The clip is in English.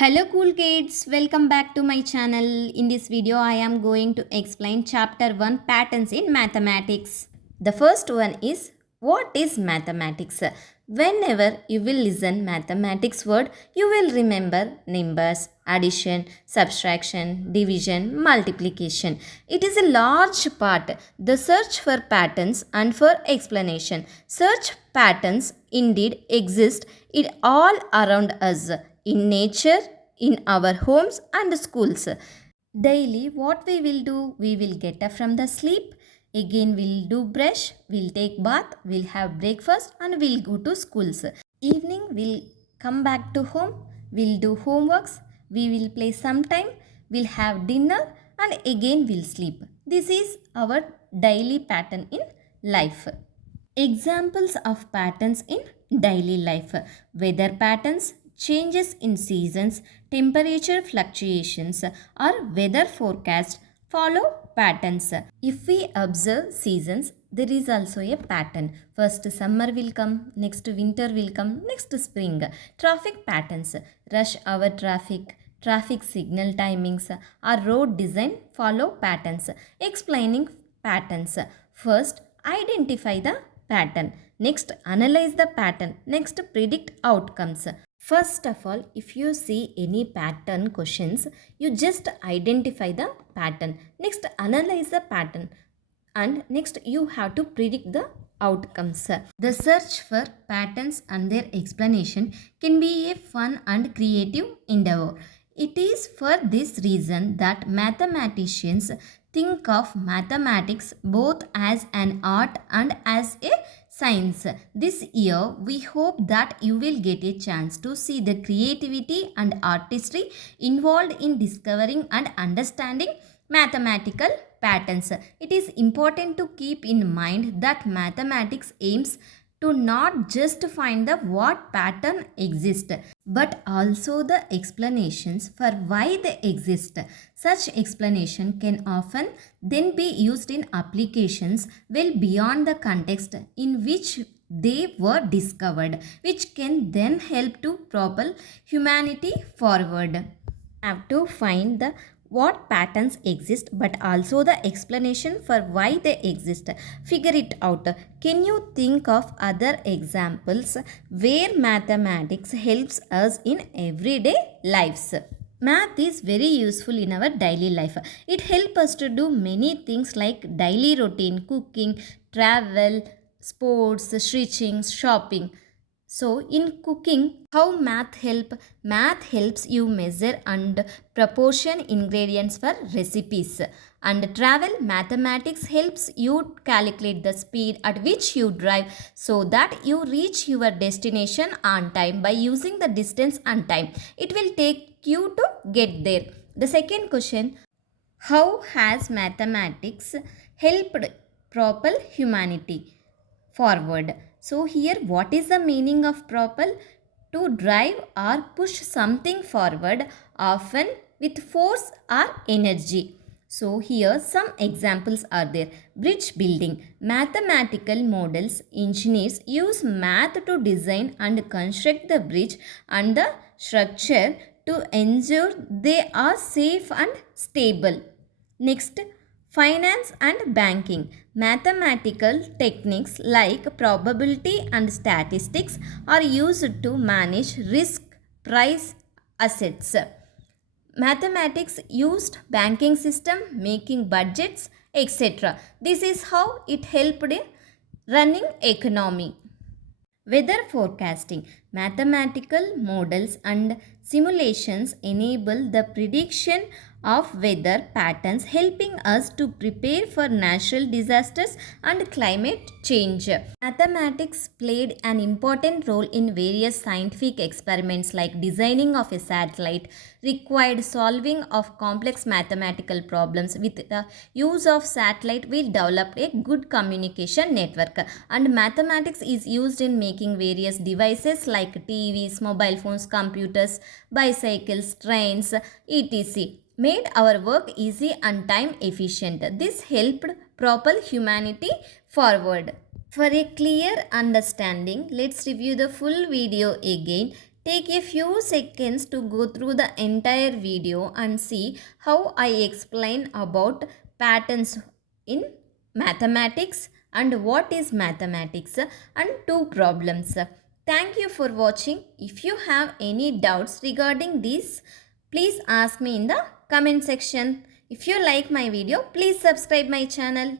Hello cool kids, welcome back to my channel. In this video I am going to explain chapter 1 patterns in mathematics. The first one is what is mathematics? Whenever you will listen mathematics word, you will remember numbers, addition, subtraction, division, multiplication. It is a large part. The search for patterns and for explanation. Such patterns indeed exist in all around us in nature, in our homes and schools. Daily, what we will do? We will get up from the sleep. Again, we'll do brush, we'll take bath, we'll have breakfast, and we'll go to schools. Evening, we'll come back to home, we'll do homeworks, we will play some time, we'll have dinner, and again we'll sleep. This is our daily pattern in life. Examples of patterns in daily life: weather patterns, changes in seasons, temperature fluctuations, or weather forecast follow patterns. If we observe seasons, there is also a pattern. First summer will come, next winter will come, next spring. Traffic patterns, rush hour traffic, traffic signal timings, or road design follow patterns. Explaining patterns. First, identify the pattern. Next, analyze the pattern. Next, predict outcomes. First of all, if you see any pattern questions, you just identify the pattern. Next, analyze the pattern. And next, you have to predict the outcomes. The search for patterns and their explanation can be a fun and creative endeavor. It is for this reason that mathematicians think of mathematics both as an art and as a science. This year, we hope that you will get a chance to see the creativity and artistry involved in discovering and understanding mathematical patterns. It is important to keep in mind that mathematics aims to not just find the what pattern exists, but also the explanations for why they exist. Such explanation can often then be used in applications well beyond the context in which they were discovered, which can then help to propel humanity forward. Have to find the what patterns exist but also the explanation for why they exist. Figure it out. Can you think of other examples where mathematics helps us in everyday lives? Math is very useful in our daily life. It helps us to do many things like daily routine, cooking, travel, sports, stitching, shopping. So in cooking, how math help? Math helps you measure and proportion ingredients for recipes. And travel, mathematics helps you calculate the speed at which you drive so that you reach your destination on time by using the distance and time it will take you to get there. The second question, how has mathematics helped propel humanity forward? So here what is the meaning of propel? To drive or push something forward, often with force or energy. So here some examples are there. Bridge building. Mathematical models, engineers use math to design and construct the bridge and the structure to ensure they are safe and stable. Next, finance and banking. Mathematical techniques like probability and statistics are used to manage risk, price, assets. Mathematics used banking system, making budgets, etc. This is how it helped in running economy. Weather forecasting. Mathematical models and simulations enable the prediction of weather patterns, helping us to prepare for natural disasters and climate change. Mathematics played an important role in various scientific experiments like designing of a satellite, required solving of complex mathematical problems. With the use of satellite, we developed a good communication network, and mathematics is used in making various devices like TVs, mobile phones, computers, bicycles, trains, etc. Made our work easy and time efficient. This helped propel humanity forward. For a clear understanding, let's review the full video again. Take a few seconds to go through the entire video and see how I explain about patterns in mathematics and what is mathematics and two problems. Thank you for watching. If you have any doubts regarding this, please ask me in the comment section. If you like my video, please subscribe my channel.